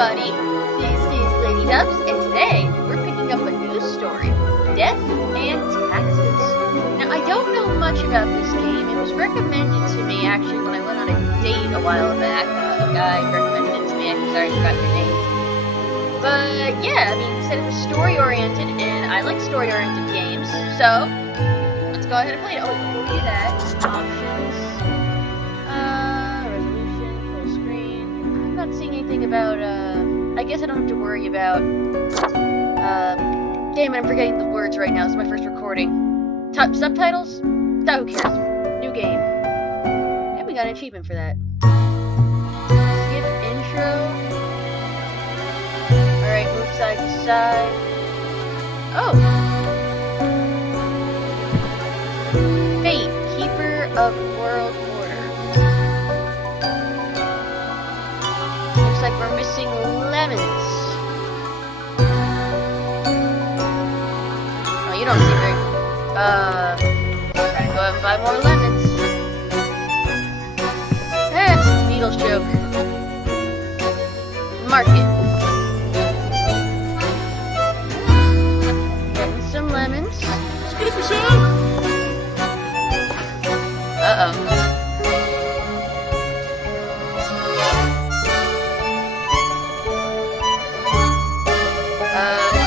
everybody, this is Lady Dubs, and today we're picking up a news story, Death and Taxes. Now, I don't know much about this game. It was recommended to me, actually, when I went on a date a while back. A guy recommended it to me. I'm sorry, I forgot your name. But, yeah, I mean, he said it was story-oriented, and I like story-oriented games, so let's go ahead and play it. Oh, before we do that, options, resolution, full screen. I'm not seeing anything about, I guess I don't have to worry about, damn it, I'm forgetting the words right now. This is my first recording. Subtitles? Who cares? New game. And we got an achievement for that. Skip intro. Alright, move side to side. Oh! Fate, Keeper of World Order. Looks like we're missing lemons. Oh, you don't seem very... Gotta go out and buy more lemons. Beatles joke. Market. Getting some lemons. Let's get it for sale.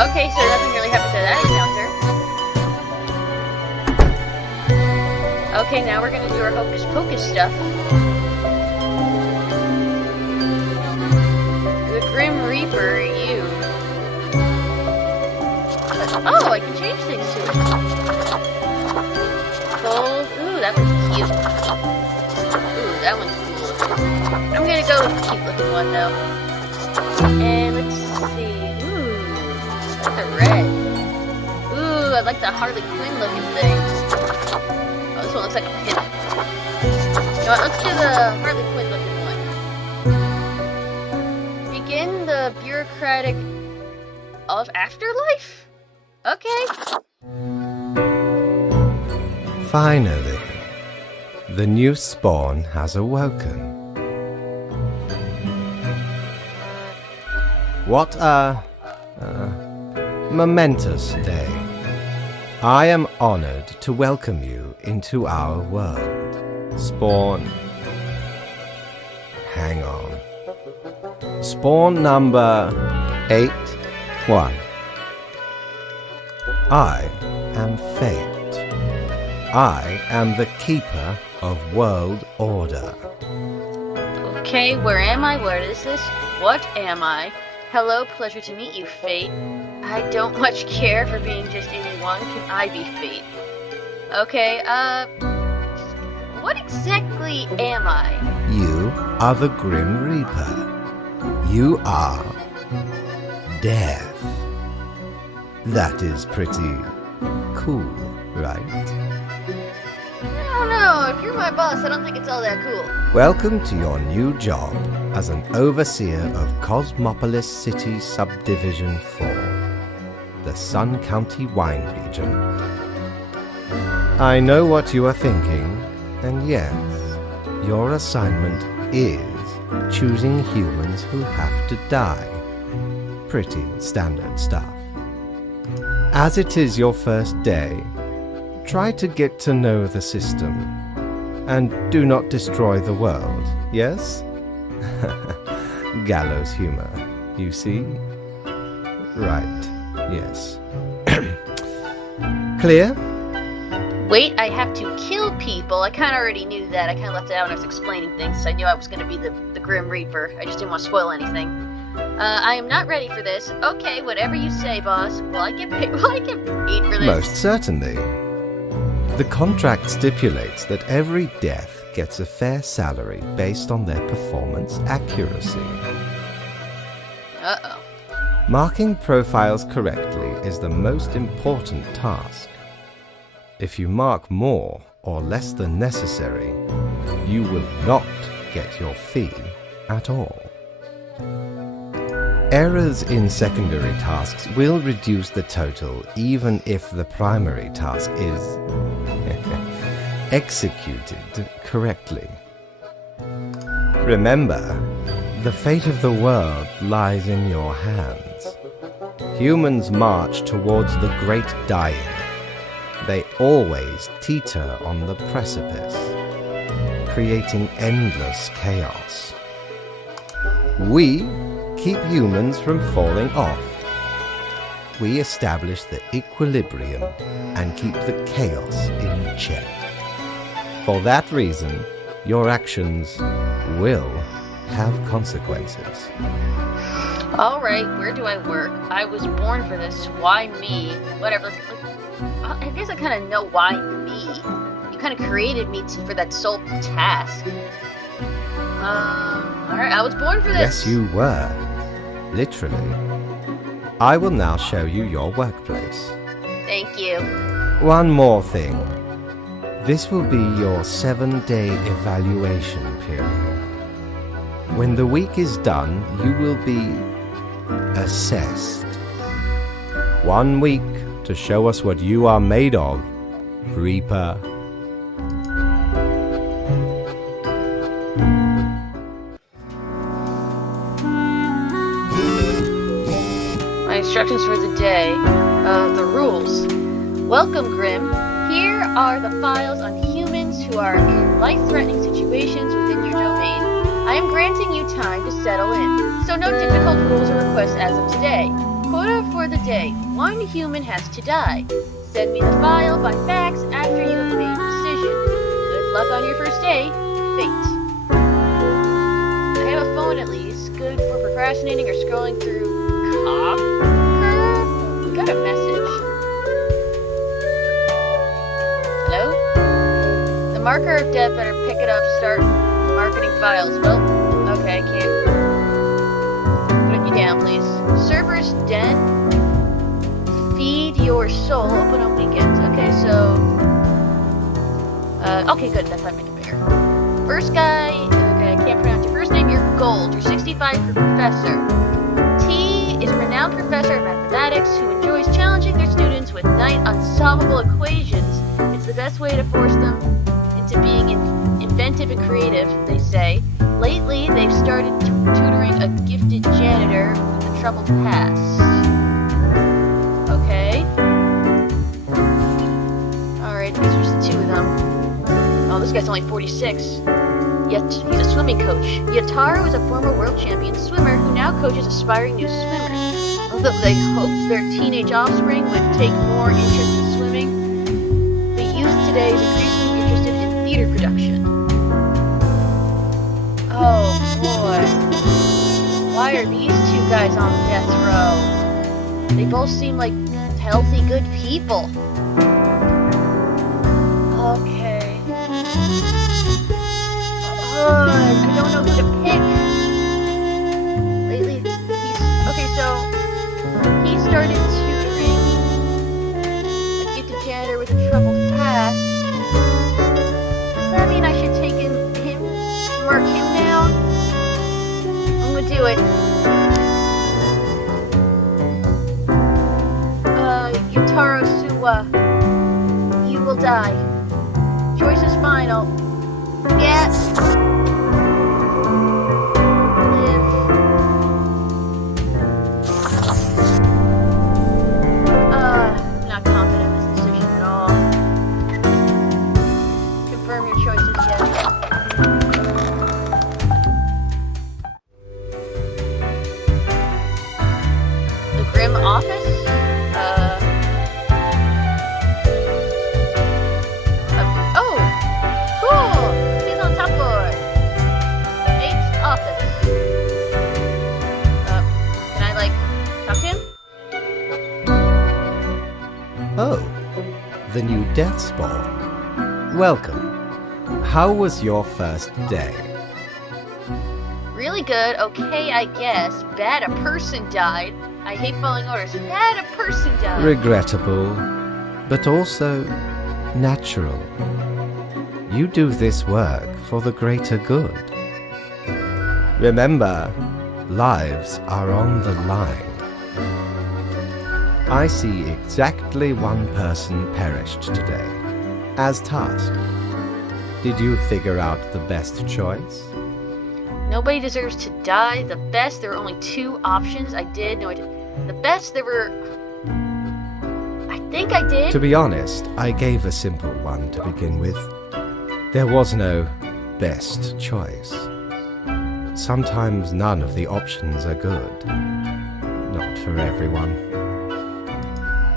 Okay, so nothing really happened to that encounter. Okay, now we're gonna do our Hocus Pocus stuff. The Grim Reaper, you. Oh, I can change things to it. Gold. Ooh, that one's cute. Ooh, that one's cool. I'm gonna go with the cute looking one though. And let's see. Ooh, I like the red. Ooh, I like the Harley Quinn looking thing. Oh, this one looks like a pin. You know what, let's do the Harley Quinn looking one. Begin the bureaucratic of afterlife? Okay. Finally, the new spawn has awoken. What a momentous day. I am honored to welcome you into our world. Spawn. Hang on. Spawn number 8-1. I am Fate. I am the keeper of world order. Okay, where am I? Where is this? What am I? Hello, pleasure to meet you, Fate. I don't much care for being just anyone. Can I be Fate? Okay, what exactly am I? You are the Grim Reaper. You are Death. That is pretty cool, right? I don't know. If you're my boss, I don't think it's all that cool. Welcome to your new job as an overseer of Cosmopolis City Subdivision 4, the Sun County Wine Region. I know what you are thinking, and yes, your assignment is choosing humans who have to die. Pretty standard stuff. As it is your first day, try to get to know the system, and do not destroy the world, yes? Gallows humor, you see? Right, yes. Clear? Wait, I have to kill people. I kind of already knew that. I kind of left it out when I was explaining things. I knew I was going to be the Grim Reaper. I just didn't want to spoil anything. I am not ready for this. Okay, whatever you say, boss. Will I get paid? Will I get paid for this? Most certainly. The contract stipulates that every death gets a fair salary based on their performance accuracy. Uh-oh. Marking profiles correctly is the most important task. If you mark more or less than necessary, you will not get your fee at all. Errors in secondary tasks will reduce the total even if the primary task is executed correctly. Remember, The fate of the world lies in your hands. Humans march towards the great dying. They always teeter on the precipice, creating endless chaos. We keep humans from falling off. We establish the equilibrium and keep the chaos in check. For that reason, your actions will have consequences. Alright, where do I work? I was born for this. Why me? Whatever. I guess I kind of know why me. You kind of created me for that sole task. Alright, I was born for this. Yes, you were. Literally. I will now show you your workplace. Thank you. One more thing. This will be your 7-day evaluation period. When the week is done, you will be assessed. 1 week to show us what you are made of, Reaper. My instructions for the day. The rules. Welcome, Grim. Here are the files on humans who are in life-threatening situations within your domain. I am granting you time to settle in, so no difficult rules or requests as of today. Quota for the day. 1 human has to die. Send me the file by fax after you have made a decision. Good luck on your first day. Fate. I have a phone at least. Good for procrastinating or scrolling through We got a message. Hello? The marker of death, better pick it up, start marketing files. Well, okay, I can't put you down, please. Cerberus Den. Feed your soul. Open on weekends. Okay, so okay, good. That's why I make it bigger. First guy. Okay, I can't pronounce your first name. You're Gold. You're 65 for professor. T is a renowned professor of mathematics who enjoys challenging their students with unsolvable equations. It's the best way to force them into being inventive and creative, they say. Lately, they've started tutoring a gifted janitor with a troubled past. Okay. Alright, these are just 2 of them. Oh, this guy's only 46. Yet he's a swimming coach. Yataru is a former world champion swimmer who now coaches aspiring new swimmers. Although they hoped their teenage offspring would take more interest in swimming, the youth today is increasingly interested in theater production. Oh boy. Why are these 2 guys on death row? They both seem like healthy, good people. Okay. I don't know who to pick. Lately, he started tutoring a gifted janitor with a troubled past. Does that mean I should take him, mark him down? I'm gonna do it. Yutaro Suwa, you will die. Choice is final. Get. Not confident in this decision at all. Confirm your choices, yes. The Grim office? Oh! Cool! He's on top floor. 8's office. Can I, talk to him? Oh, the new Death Spawn. Welcome. How was your first day? Really good. Okay, I guess. Bad, a person died. I hate following orders. Bad, a person died. Regrettable, but also natural. You do this work for the greater good. Remember, lives are on the line. I see exactly 1 person perished today, as tasked. Did you figure out the best choice? Nobody deserves to die. The best, there were only 2 options. I did. No, I did. The best, there were... I think I did. To be honest, I gave a simple one to begin with. There was no best choice. Sometimes none of the options are good. Not for everyone.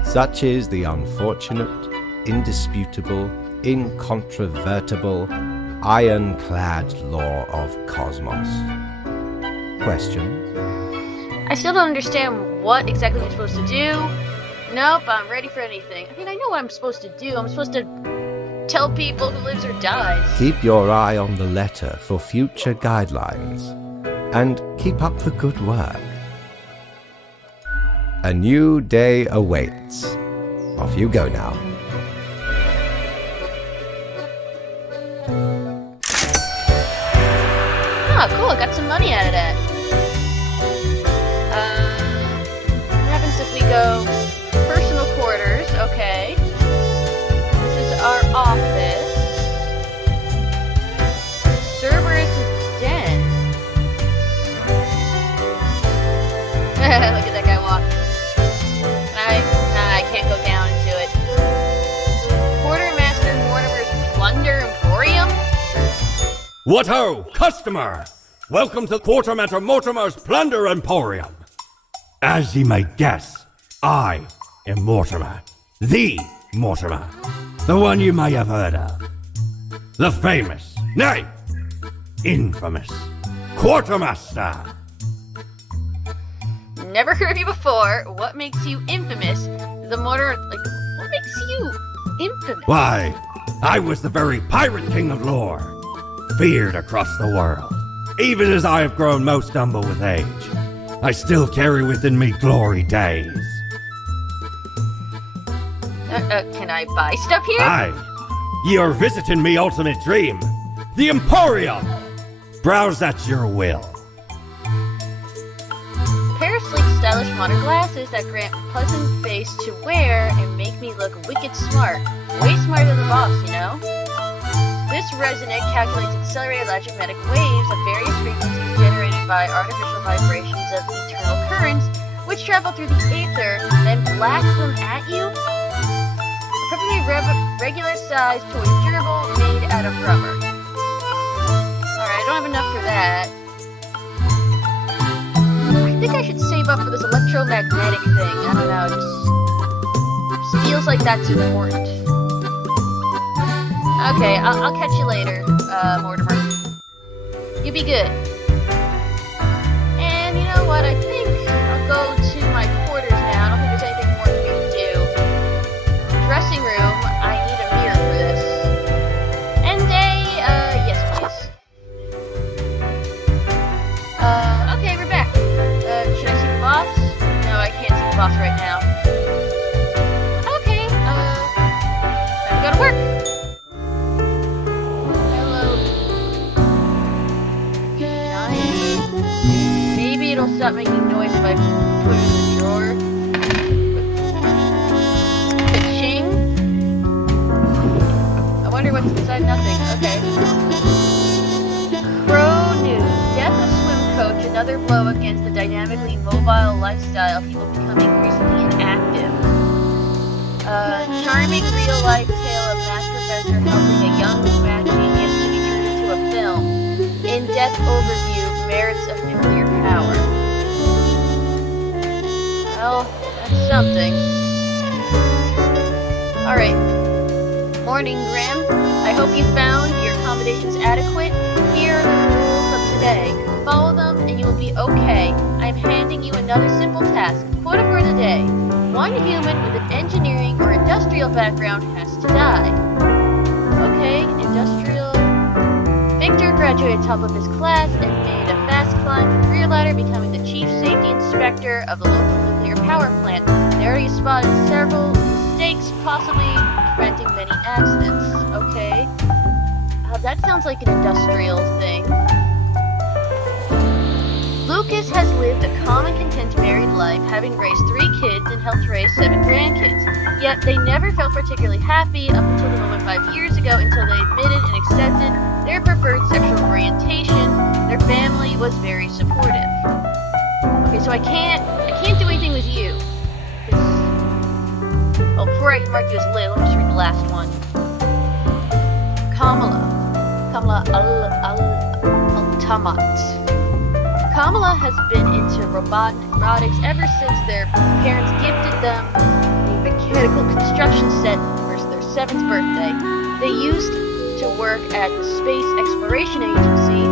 Such is the unfortunate, indisputable, incontrovertible, ironclad law of Cosmos. Questions? I still don't understand what exactly I'm supposed to do. Nope, I'm ready for anything. I mean, I know what I'm supposed to do. I'm supposed to tell people who lives or dies. Keep your eye on the letter for future guidelines. And keep up the good work. A new day awaits. Off you go now. Ah, cool, I got some money out of that. What happens if we go personal quarters? Okay. This is our office. Cerberus' den. Look at that guy walk. I can't go down into it. Quartermaster Mortimer's Plunder Emporium? What ho, customer! Welcome to Quartermaster Mortimer's Plunder Emporium. As ye may guess, I am Mortimer. The Mortimer. The one you may have heard of. The famous, nay, infamous Quartermaster. Never heard of you before. What makes you infamous? The Mortimer, what makes you infamous? Why, I was the very pirate king of lore, feared across the world. Even as I have grown most humble with age, I still carry within me glory days. Can I buy stuff here? Aye, ye are visiting me ultimate dream, the Emporium. Browse at your will. Pair of sleek, stylish modern glasses that grant pleasant face to wear and make me look wicked smart. Way smarter than the boss, you know? This resonate calculates accelerated electromagnetic waves of various frequencies generated by artificial vibrations of eternal currents, which travel through the ether, then blast them at you? A perfectly regular-sized toy gerbil made out of rubber. Alright, I don't have enough for that. I think I should save up for this electromagnetic thing. I don't know, just feels like that's important. Okay, I'll catch you later, Mortimer. You be good. And you know what? I think I'll go to my quarters now. I don't think there's anything more for me to do. Dressing room. I need a mirror for this. And yes, please. Okay, we're back. Should I see the boss? No, I can't see the boss right now. Okay, time to go to work. It'll stop making noise if I put it in the drawer. Ka-ching. I wonder what's inside. Nothing. Okay. Crow News. Death of Swim Coach. Another blow against the dynamically mobile lifestyle. People become increasingly inactive. Charming real-life tale of math professor helping a young mad genius to be turned into a film. In-depth overview. Merits of nuclear power. Well, that's something. Alright. Morning, Grim. I hope you found your accommodations adequate. Here are the rules of today. Follow them and you will be okay. I am handing you another simple task. Quota for the day. One human with an engineering or industrial background has to die. Okay, industrial... Victor graduated top of his class and made a fast climb the career ladder, becoming the chief safety inspector of the local nuclear power plant. There he spotted several mistakes, possibly preventing many accidents. Okay. That sounds like an industrial thing. Lucas has lived a calm and content married life, having raised 3 kids and helped raise 7 grandkids. Yet they never felt particularly happy up until the moment 5 years ago, until they admitted and accepted their preferred sexual orientation. Their family was very supportive. Okay, so I can't do anything with you. Well, before I mark you as Liv, let me just read the last one. Kamala Altamat. Kamala has been into robotics ever since their parents gifted them a mechanical construction set for their 7th birthday. They used to work at the Space Exploration Agency,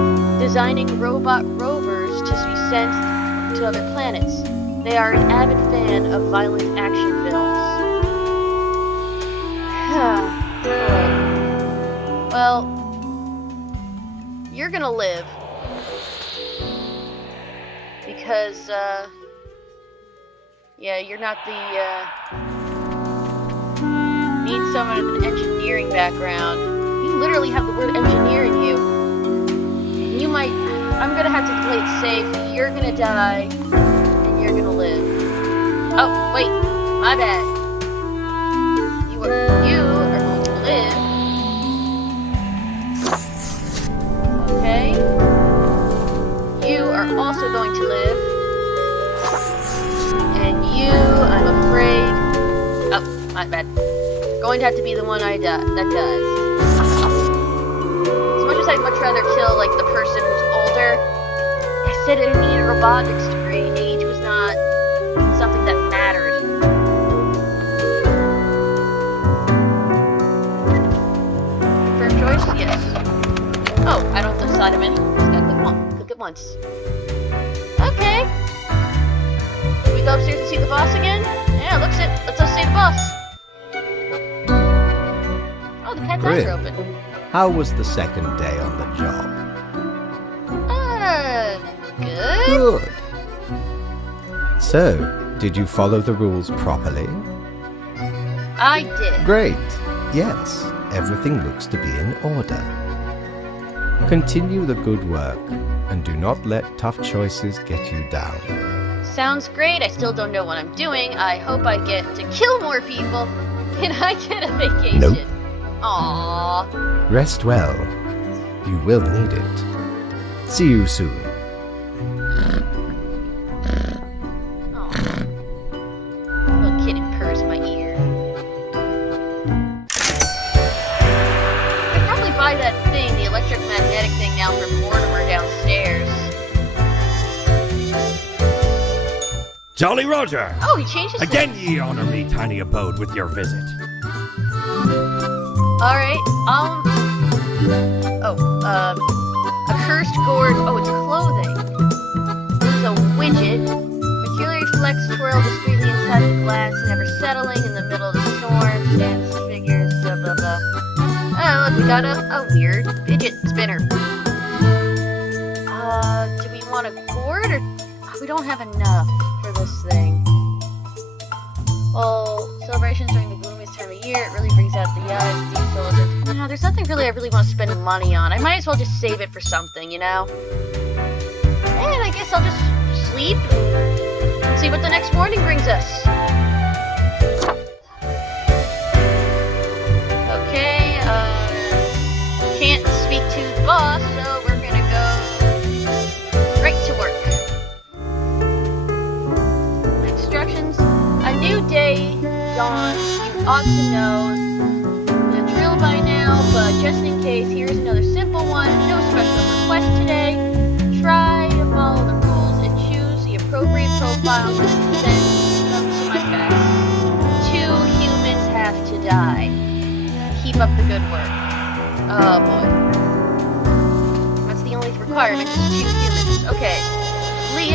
designing robot rovers to be sent to other planets. They are an avid fan of violent action films. Well, you're gonna live. Because, yeah, you're not the, need someone with an engineering background. You literally have the word engineer in you. And you might, I'm gonna have to play it safe. You're gonna die, and you're gonna live. Oh, wait, my bad. You are going to live. Okay. You are also going to live. And you, I'm afraid... Oh, my bad. Going to have to be the one that does. As much as I'd much rather kill, like, the person who's older, I said I needed a robotics degree. Age was not something that mattered. Confirm choice? Yes. Oh, I don't have to decide him in. Just gotta click it once. Okay. Can we go upstairs and see the boss again? Yeah, looks it. Let's go see the boss. Oh, the cat's eyes are open. How was the second day on the job? Good. Good. So, did you follow the rules properly? I did. Great. Yes, everything looks to be in order. Continue the good work, and do not let tough choices get you down. Sounds great. I still don't know what I'm doing. I hope I get to kill more people. Can I get a vacation? Nope. Aww. Rest well. You will need it. See you soon. Little kitten purrs in my ear. I could probably buy that thing, the electromagnetic thing now from Mortimer downstairs. Jolly Roger! Oh, he changed his Again ye honor me, tiny abode, with your visit. Alright, a cursed gourd. Oh, it's clothing. It's a widget. Peculiar reflects twirl discreetly inside the glass, never settling in the middle of the storm. Dance figures, blah blah blah. Oh, look, we got a weird fidget spinner. Do we want a gourd, or we don't have enough for this thing? Well, celebrations during the gloomiest time of year, it really brings out the eyes. No, there's nothing really I really want to spend money on. I might as well just save it for something, you know? And I guess I'll just sleep and see what the next morning brings us. Okay, can't speak to the boss, so we're gonna go right to work. Instructions. A new day dawns. You ought to know the drill by now, but just in case, here's another simple one. No special request today. Try to follow the rules and choose the appropriate profile to send them to my fax. 2 humans have to die. Keep up the good work. Oh boy. That's the only requirement, is 2 humans. Okay. He's a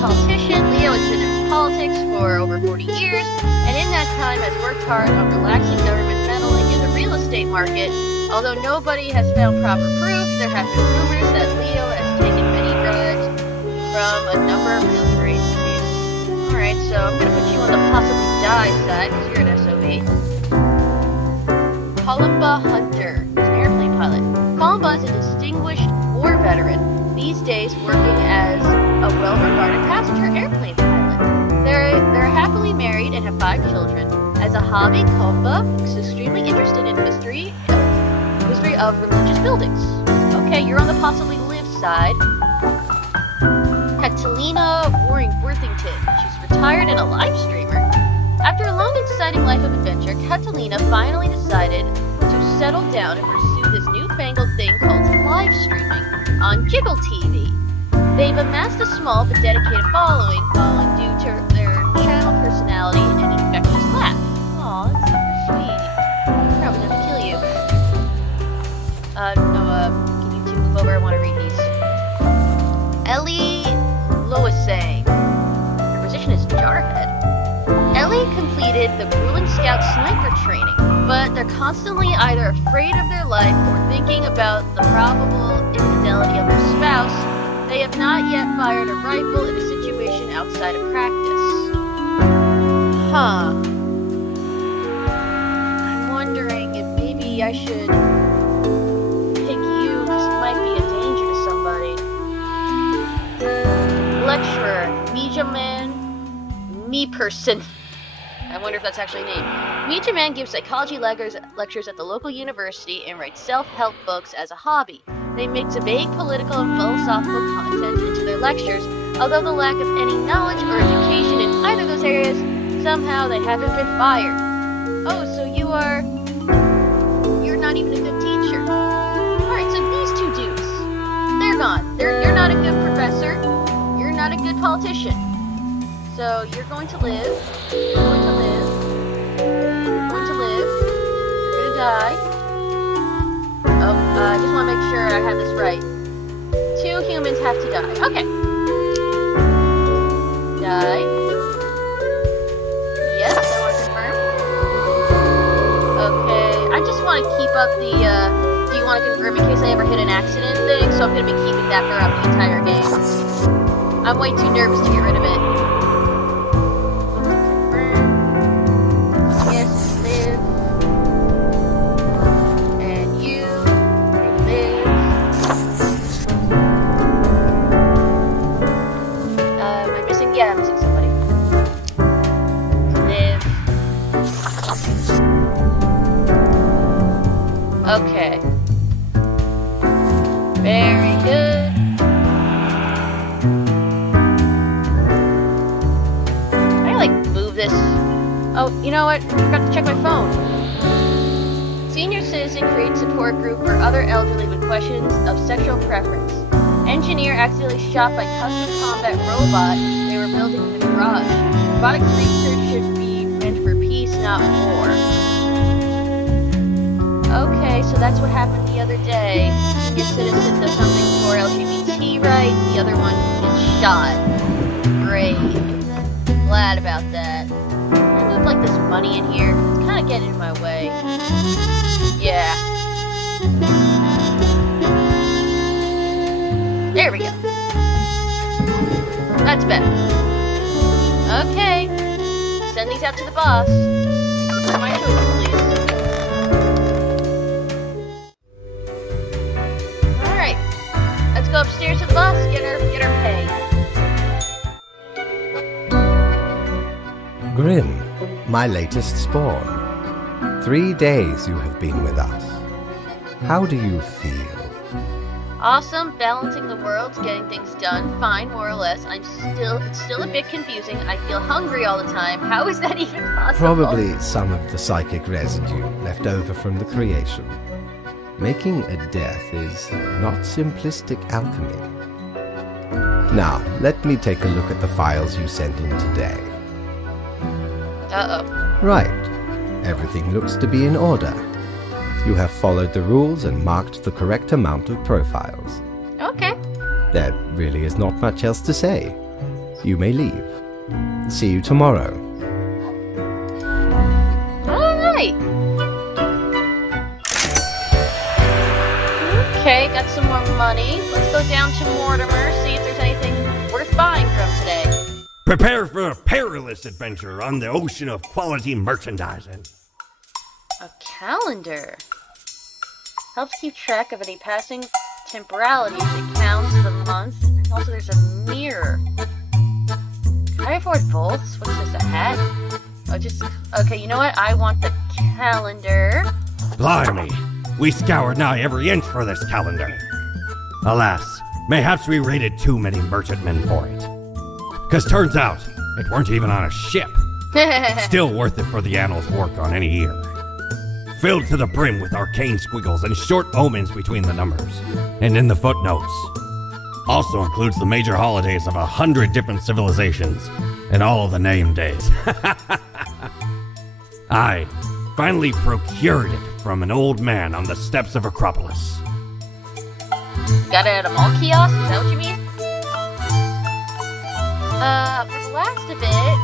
politician. Leo has been in politics for over 40 years, and in that time has worked hard on relaxing government meddling in the real estate market. Although nobody has found proper proof, there have been rumors that Leo has taken many bribes from a number of realtor agencies. Alright, so I'm gonna put you on the possibly die side, because you're an SOB. Columba Hunter is an airplane pilot. Columba is a distinguished war veteran, these days working as a 5 children. As a hobby, Kofa is extremely interested in history of religious buildings. Okay, you're on the possibly live side. Catalina Worthington. She's retired and a live streamer. After a long and exciting life of adventure, Catalina finally decided to settle down and pursue this newfangled thing called live streaming on Jiggle TV. They've amassed a small but dedicated following due to their channel personality and infectious laugh. Aw, that's super sweet. Probably enough to kill you. Can you two move over? I want to read these. Ellie Loisang. Her position is Jarhead. Ellie completed the Grueling Scout sniper training, but they're constantly either afraid of their life or thinking about the probable infidelity of their spouse. They have not yet fired a rifle in a situation outside of practice. Huh. I'm wondering if maybe I should pick you. This might be a danger to somebody. Lecturer, Mijaman, Me Person. I wonder if that's actually a name. Mijaman gives psychology lectures at the local university and writes self-help books as a hobby. They mix a vague political and philosophical content into their lectures, although the lack of any knowledge or education in either of those areas, somehow they haven't been fired. Oh, so you're not even a good teacher. Alright, so these two dudes, they're gone. You're not a good professor, you're not a good politician. So you're going to live, you're going to live, you're going to live, you're going to die. Oh, I just want to make sure I have this right. 2 humans have to die. Okay. Die. Yes, I want to confirm. Okay, I just want to keep up the, do you want to confirm in case I ever hit an accident thing? So I'm going to be keeping that throughout the entire game. I'm way too nervous to get rid of it. Okay. Very good. Can I, like, move this? Oh, you know what? I forgot to check my phone. Senior citizen creates support group for other elderly with questions of sexual preference. Engineer accidentally shot by custom combat robot they were building in the garage. Robotics research should be meant for peace, not war. Okay, so that's what happened the other day. Your citizen does something for LGBT rights, the other one gets shot. Great. Glad about that. Can I move, like, this money in here? It's kind of getting in my way. Yeah. There we go. That's better. Okay. Send these out to the boss. Consider my choices, please. Alright. Let's go upstairs to the boss, get her pay. Grin, my latest spawn. 3 days you have been with us. How do you feel? Awesome, balancing the worlds, getting things done, fine, more or less. It's still a bit confusing. I feel hungry all the time. How is that even possible? Probably some of the psychic residue left over from the creation. Making a death is not simplistic alchemy. Now, let me take a look at the files you sent in today. Uh-oh. Right. Everything looks to be in order. You have followed the rules and marked the correct amount of profiles. Okay. There really is not much else to say. You may leave. See you tomorrow. Alright. Okay, got some more money. Let's go down to Mortimer, see if there's anything worth buying from today. Prepare for a perilous adventure on the ocean of quality merchandising. A calendar. Helps keep track of any passing temporalities. It counts the month. And also there's a mirror. Can I afford both? What's this, a hat? Oh, just... Okay, you know what? I want the calendar. Blimey, we scoured nigh every inch for this calendar. Alas, mayhaps we raided too many merchantmen for it. 'Cause turns out, it weren't even on a ship. Still worth it for the annals' work on any year. Filled to the brim with arcane squiggles and short omens between the numbers, and in the footnotes. Also includes the major holidays of 100 different civilizations, and all the name days. I finally procured it from an old man on the steps of Acropolis. Got it at a mall kiosk? Is that what you mean? For the last of it,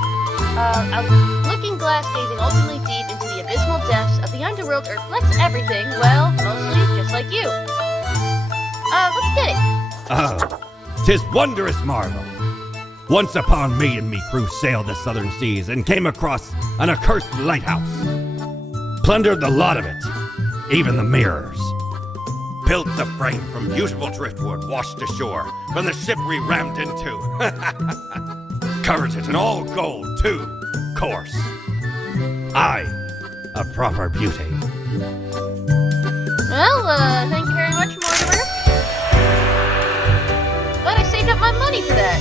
a looking glass gazing ultimately deep into the abysmal depths of the underworld reflects everything, well, mostly just like you. Let's get it. Oh, 'tis wondrous marvel. Once upon me and me crew sailed the southern seas and came across an accursed lighthouse. Plundered the lot of it, even the mirrors. Built the frame from beautiful driftwood washed ashore from the ship we rammed into. Covered it in all gold, too, course. Aye, a proper beauty. Well, thank you very much, Mortimer. Glad I saved up my money for that.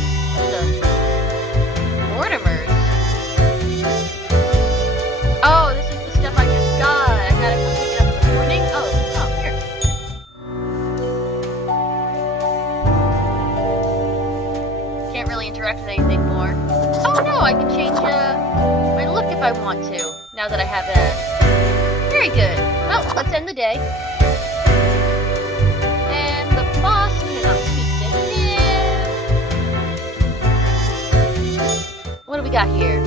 Mortimer's. Oh, this is the stuff I just got. I gotta come pick it up in the morning. Oh, here. Can't really interact with anything more. Oh no, I can change my look if I want to. Now that I have that. Very good. Well, let's end the day. And the boss cannot speak to him. What do we got here?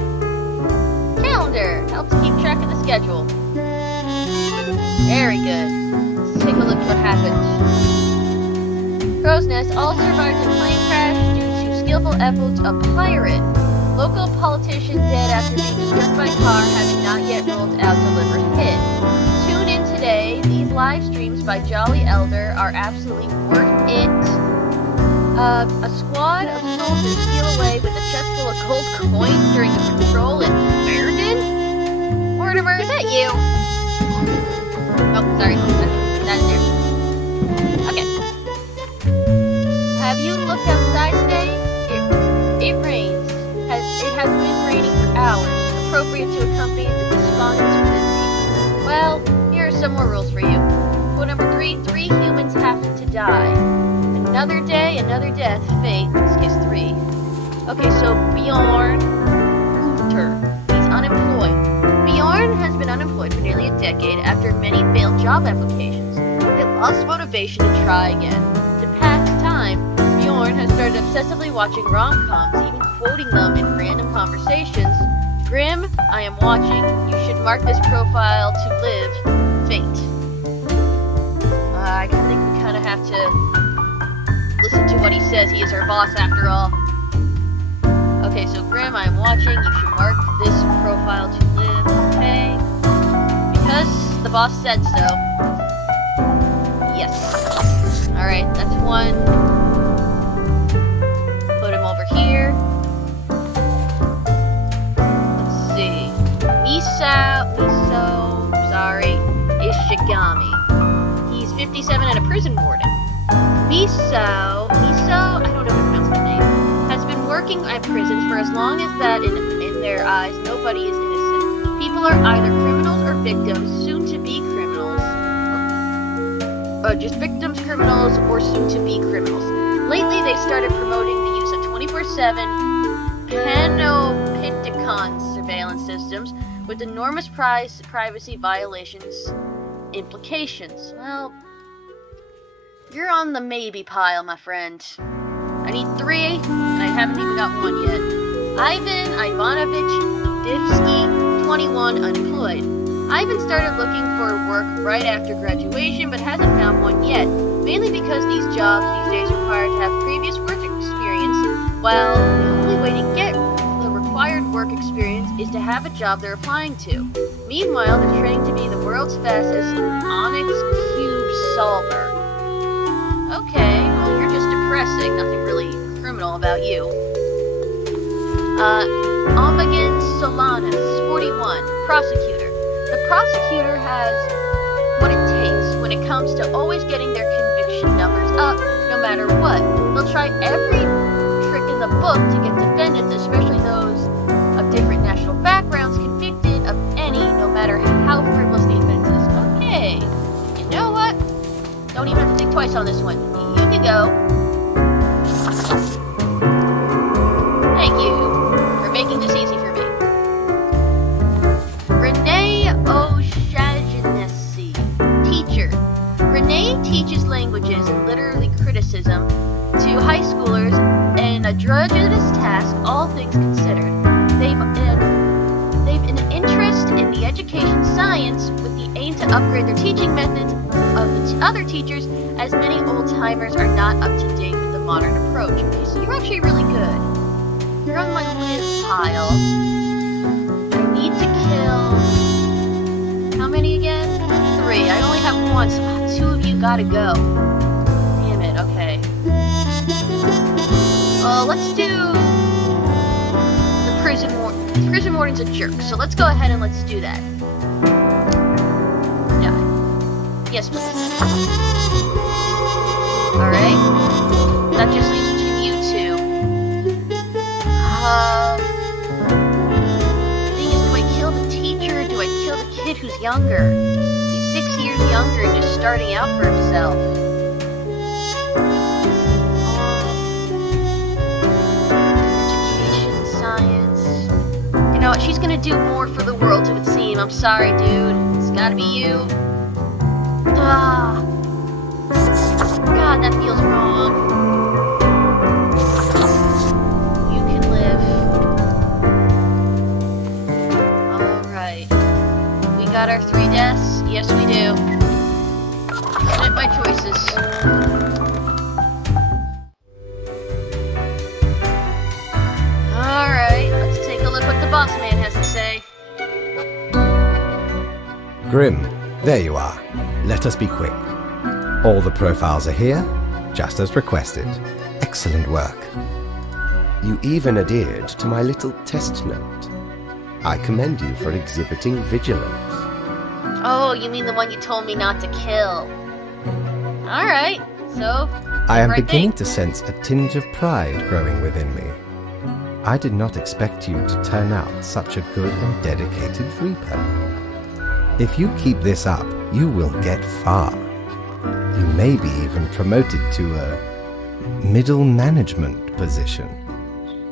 Calendar. Helps keep track of the schedule. Very good. Let's take a look at what happened. Crow's Nest all survived a plane crash due to skillful efforts of pirate. Local politician dead after being struck by car having not yet rolled out delivered hit. Tune in today. These live streams by Jolly Elder are absolutely worth it. A squad of soldiers steal away with a chest full of gold coins during a patrol in Verdun? Mortimer, is that you? Oh, sorry. That in there. Okay. Have you looked outside today? It rains. It has been raining for hours, appropriate to accompany the despondence within me. Well, here are some more rules for you. Rule number 3, 3 humans have to die. Another day, another death, fate, in this case 3. Okay, so Bjorn Hooter, he's unemployed. Bjorn has been unemployed for nearly a decade after many failed job applications. He lost motivation to try again. To pass time, Bjorn has started obsessively watching rom-coms, even quoting them in random conversations. Grim, I am watching. You should mark this profile to live. Fate. I think we kind of have to listen to what he says. He is our boss after all. Okay, so Grim, I am watching. You should mark this profile to live. Okay. Because the boss said so. Yes. Alright, that's one. Put him over here. Let's see. Ishigami. He's 57 and a prison warden. Miso, I don't know how to pronounce that name, has been working at prisons for as long as that in their eyes, nobody is innocent. People are either criminals or victims, soon to be criminals, or just victims, criminals, or soon to be criminals. Lately, they started promoting the use of 24/7 panopticon surveillance systems with enormous privacy violations implications. Well, you're on the maybe pile, my friend. I need 3, and I haven't even got 1 yet. Ivan Ivanovich Divsky, 21, unemployed. Ivan started looking for work right after graduation, but hasn't found one yet, mainly because these jobs these days require to have previous work experience, while the only way to get the required work experience is to have a job they're applying to. Meanwhile, they're training to be the world's fastest Onyx Cube solver. Okay, well, you're just depressing. Nothing really criminal about you. Ombagan Solanas, 41, prosecutor. The prosecutor has what it takes when it comes to always getting their conviction numbers up, no matter what. They'll try every trick in the book to get defendants, especially those of different national backgrounds, convicted of any, no matter how frivolous the offense is. Okay, you know what? Don't even have to think twice on this one. You can go. Thank you for making this easy for me. Renee O'Shaughnessy, teacher. Renee teaches languages and literary criticism to high schoolers in a drudgeous task, all things considered. They've an interest in the education science with the aim to upgrade their teaching methods of the other teachers, as many old-timers are not up to date with the modern approach. Okay, so you're actually really good. You're on my list pile. I need to kill... How many again? 3. I only have 1, so 2 of you gotta go. Damn it, okay. Let's do... The prison warden. The prison warden's a jerk, so let's go ahead and let's do that. Yeah. Yes, please. Alright. That just leaves to you two. The thing is, do I kill the teacher or do I kill the kid who's younger? He's 6 years younger and just starting out for himself. Education, science. You know what? She's gonna do more for the world, it would seem. I'm sorry, dude. It's gotta be you. Ah. God, that feels wrong. Got our 3 deaths? Yes, we do. Submit my choices. Alright, let's take a look what the boss man has to say. Grim, there you are. Let us be quick. All the profiles are here, just as requested. Excellent work. You even adhered to my little test note. I commend you for exhibiting vigilance. Oh, you mean the one you told me not to kill. Alright, so... I am beginning to sense a tinge of pride growing within me. I did not expect you to turn out such a good and dedicated Reaper. If you keep this up, you will get far. You may be even promoted to a middle management position.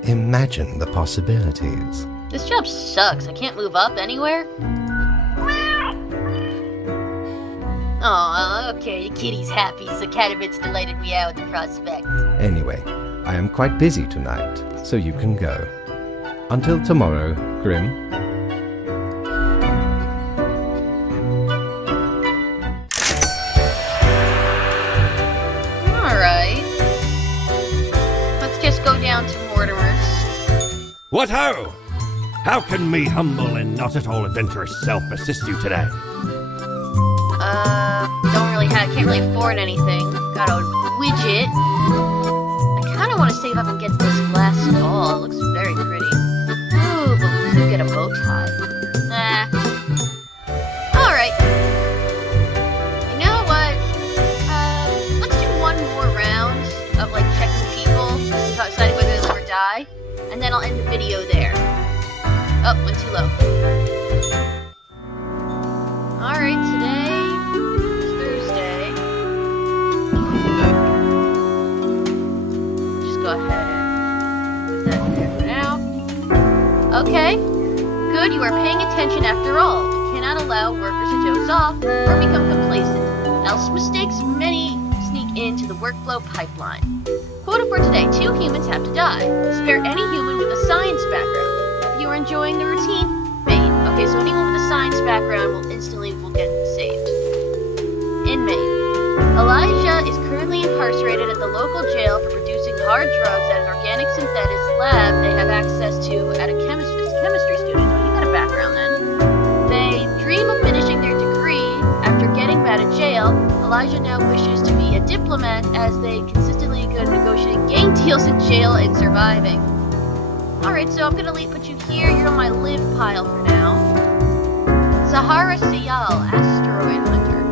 Imagine the possibilities. This job sucks. I can't move up anywhere. Aw, okay, the kitty's happy, so Catabit's delighted me out with the prospect. Anyway, I am quite busy tonight, so you can go. Until tomorrow, Grim. Alright. Let's just go down to Mortimer's. What ho! How can me humble and not at all adventurous self assist you today? Can't really afford anything. Got a widget. I kind of want to see if I can get this glass doll. It looks very pretty. Ooh, but we could get a bow tie. Nah. Alright. You know what? Let's do 1 more round of, like, checking people, deciding whether they live or die, and then I'll end the video there. Oh, went too low. Alright, today... Go ahead and put that there for now. Okay, good, you are paying attention after all. We cannot allow workers to doze off or become complacent, else mistakes many sneak into the workflow pipeline. Quota for today, 2 humans have to die. Spare any human with a science background. If you are enjoying the routine, main. Okay, so anyone with a science background will get saved. Inmate. Elijah is currently incarcerated at the local jail for producing hard drugs at an organic synthesis lab they have access to at a chemistry student. Oh, you got a background then. They dream of finishing their degree after getting out of jail. Elijah now wishes to be a diplomat as they consistently good at negotiating gang deals in jail and surviving. Alright. Alright, so I'm gonna put you here. You're on my live pile for now. Zahara Sial, asteroid hunter.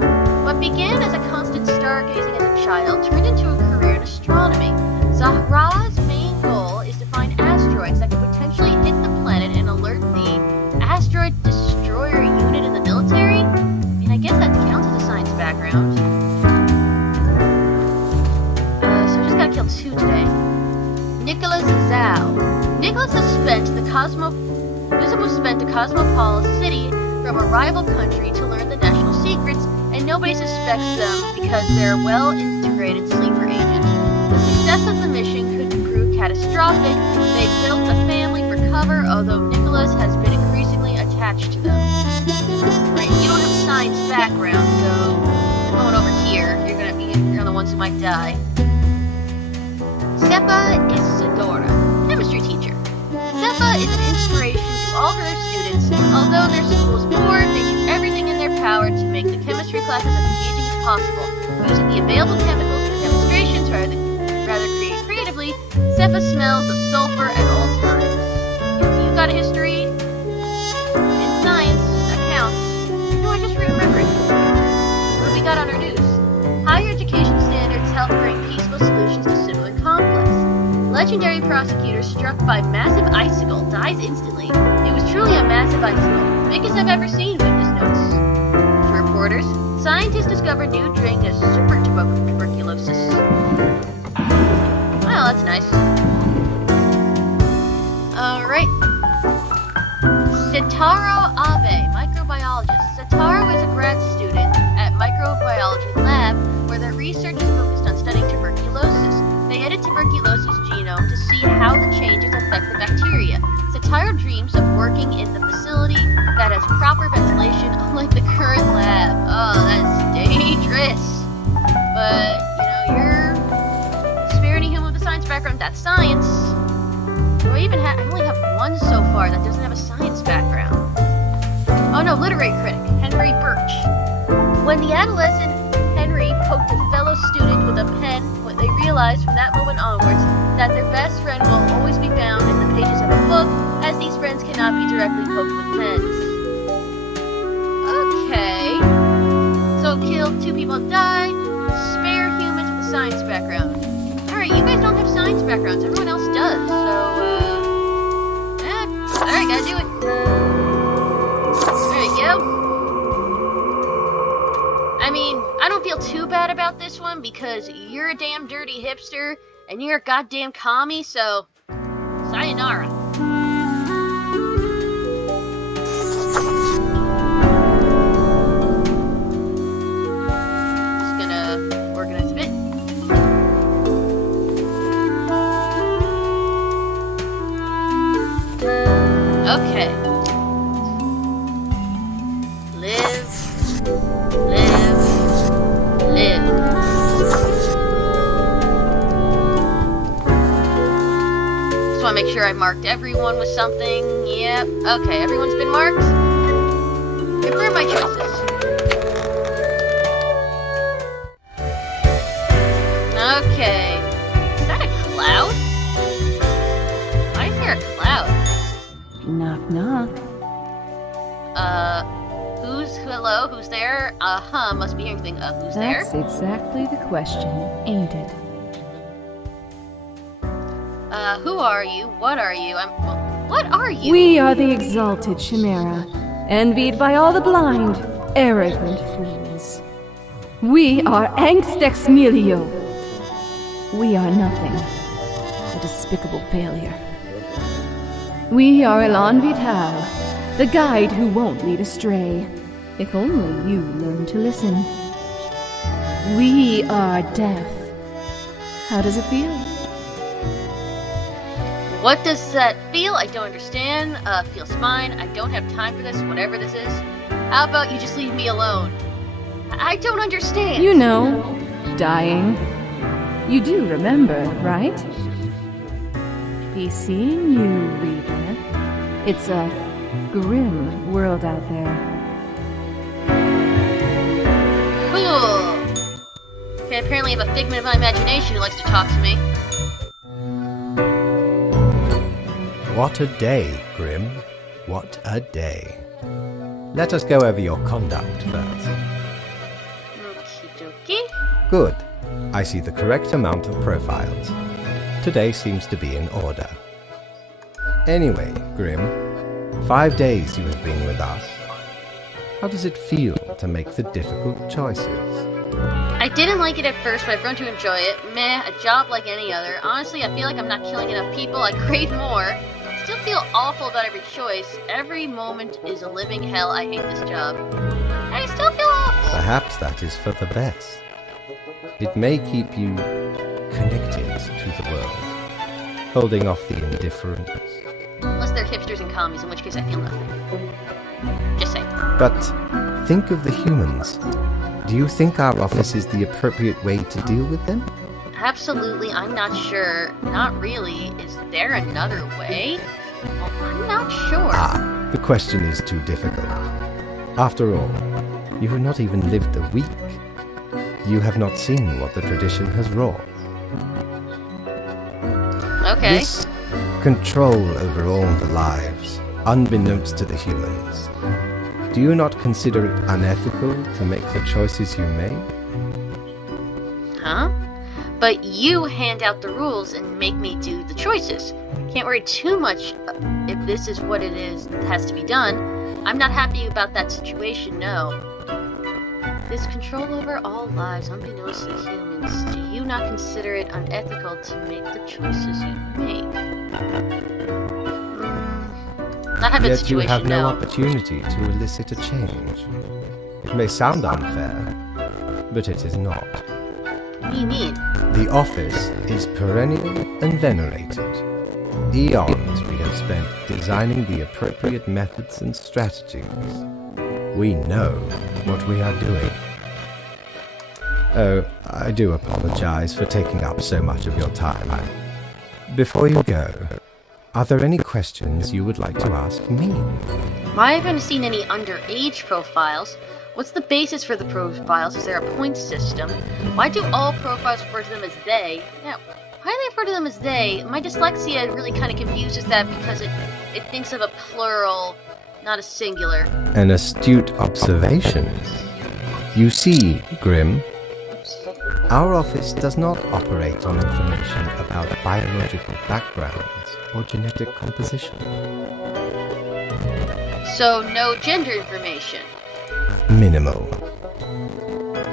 What began as a constant stargazing as a child turned into a career in astronomy. Zahra's main goal is to find asteroids that could potentially hit the planet and alert the asteroid destroyer unit in the military. I mean, I guess that counts as a science background. So I just gotta kill 2 today. Nicholas Zhao. Nicholas has spent a cosmopolitan city from a rival country to learn the national secrets, and nobody suspects them because they're a well-integrated sleeper agent. The success of the mission could prove catastrophic. They built a family for cover, although Nicholas has been increasingly attached to them. Right, you don't have a science background, so you're going over here. You're the ones who might die. Sepa Isadora, chemistry teacher. Sepa is an inspiration to all her students. Although their school is poor, they do everything in their power to make the chemistry classes as engaging as possible. Using the available chemicals for demonstrations rather creatively, Sepa smells of sulfur at all times. If you got a history in science, that counts. No, I just remembered. What do we got on our news? Higher education standards help bring peaceful solutions to similar conflicts. Legendary prosecutor struck by massive icicle dies instantly. It was truly a massive icicle, biggest I've ever seen, witness notes. To reporters, scientists discovered new drink of super tuberculosis. Well, that's nice. Alright. Setaro Abe, microbiologist. Setaro is a grad student at microbiology lab where their research is focused on studying tuberculosis. They edit tuberculosis genome to see how the changes affect the bacteria. Setaro dreams of working in the facility that has proper ventilation, unlike the current lab. Oh, that's dangerous. But, you're sparing him with a science background. That's science. So I only have one so far that doesn't have a science background. Oh no, literary critic, Henry Birch. When the adolescent Henry poked a fellow student with a pen, they realized from that moment onwards that their best friend will always be found in the pages of a book, as these friends cannot be directly poked with pens. Okay. So kill 2 people die, spare humans with a science background. Alright, you guys don't have science backgrounds, everyone else does, so, alright, gotta do it. There we go. I mean, I don't feel too bad about this one because you're a damn dirty hipster and you're a goddamn commie, so sayonara. Just gonna organize a bit. Okay. Live. Just want to make sure I marked everyone with something. Yep. Okay, everyone's been marked. Confirm my choices. Okay. Is that a cloud? Why is there a cloud? Knock, knock. Hello? Who's there? Must be anything. Who's there? That's exactly the question, ain't it? Who are you? What are you? What are you? We are the exalted Chimera, envied by all the blind, arrogant fools. We are Angst Exmelio. We are nothing. A despicable failure. We are Elan Vital, the guide who won't lead astray. If only you learn to listen. We are deaf. How does it feel? What does that feel? I don't understand. Feels fine. I don't have time for this, whatever this is. How about you just leave me alone? I don't understand. You know, dying. You do remember, right? Be seeing you, reader. It's a grim world out there. Cool. Okay, apparently I have a figment of my imagination who likes to talk to me. What a day, Grim. What a day. Let us go over your conduct first. Okie dokie. Good. I see the correct amount of profiles. Today seems to be in order. Anyway, Grim, 5 days you have been with us. How does it feel to make the difficult choices? I didn't like it at first, but I've grown to enjoy it. Meh, a job like any other. Honestly, I feel like I'm not killing enough people. I crave more. Still feel awful about every choice. Every moment is a living hell. I hate this job. I still feel awful. Perhaps that is for the best. It may keep you connected to the world, holding off the indifference. Unless they're hipsters and commies, in which case I feel nothing. Just saying. But think of the humans. Do you think our office is the appropriate way to deal with them? Absolutely, I'm not sure. Not really. Is there another way? Well, I'm not sure. The question is too difficult. After all, you have not even lived a week. You have not seen what the tradition has wrought. Okay. This control over all the lives, unbeknownst to the humans. Do you not consider it unethical to make the choices you make? Huh? But you hand out the rules and make me do the choices. Can't worry too much if this is what it is that has to be done. I'm not happy about that situation, no. This control over all lives, unbeknownst to humans, do you not consider it unethical to make the choices you make? Not have a Yet situation, you have no no. opportunity to elicit a change. It may sound unfair, but it is not. What do you mean? The office is perennial and venerated. Eons we have spent designing the appropriate methods and strategies. We know what we are doing. Oh, I do apologize for taking up so much of your time. Before you go, are there any questions you would like to ask me? I haven't seen any underage profiles. What's the basis for the profiles? Is there a point system? Why do all profiles refer to them as they? Yeah, why do they refer to them as they? My dyslexia really kind of confuses that because it thinks of a plural, not a singular. An astute observation. You see, Grim, our office does not operate on information about biological backgrounds or genetic composition. So, no gender information. Minimal.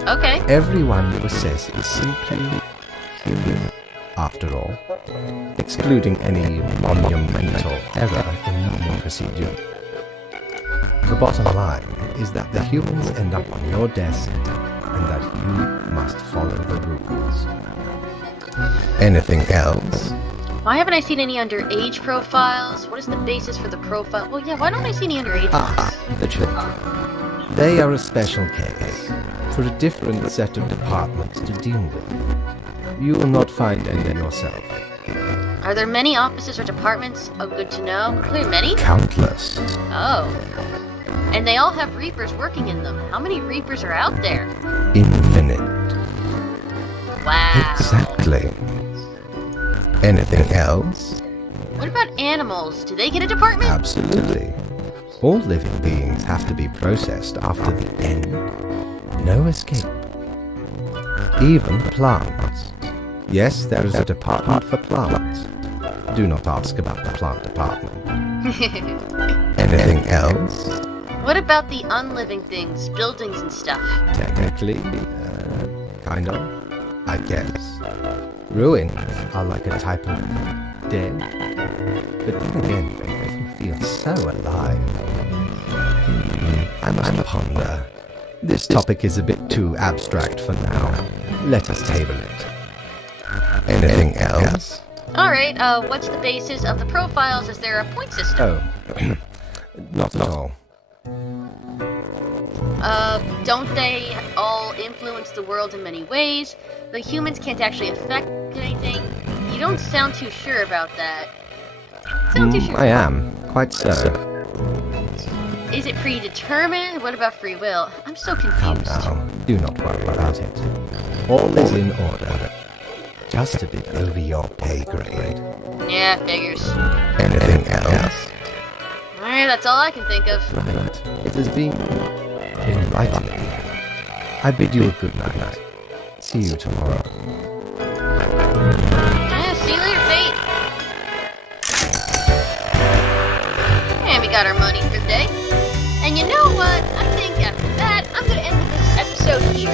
Okay. Everyone you assess is simply human, after all, excluding any monumental error in normal procedure. The bottom line is that the humans end up on your desk and that you must follow the rules. Anything else? Why haven't I seen any underage profiles? What is the basis for the profile? Well, yeah, why don't I see any underage ones? The children. They are a special case, for a different set of departments to deal with. You will not find any yourself. Are there many offices or departments? Oh, good to know. Are there many? Countless. Oh. And they all have Reapers working in them. How many Reapers are out there? Infinite. Wow. Exactly. Anything else? What about animals? Do they get a department? Absolutely. All living beings have to be processed after the end. No escape. Even plants. Yes, there is a department for plants. Do not ask about the plant department. Anything else? What about the unliving things, buildings and stuff? Technically, kind of, I guess. Ruins are like a type of dead. But then again, they make you feel so alive. I must ponder. This topic is a bit too abstract for now. Let us table it. Anything else? Alright, what's the basis of the profiles? Is there a point system? Oh, not at all. Don't they all influence the world in many ways? The humans can't actually affect anything? You don't sound too sure about that. Sound too sure. I am, quite so. Is it predetermined? What about free will? I'm so Come confused. now, do not worry about it. All is in order. Just a bit over your pay grade. Yeah, figures. Anything else? That's all I can think of. Right. It has been enlightening. I bid you a good night. See you tomorrow. Yeah, see you later, Fate. And we got our money for the day. And you know what? I think after that, I'm gonna end this episode here.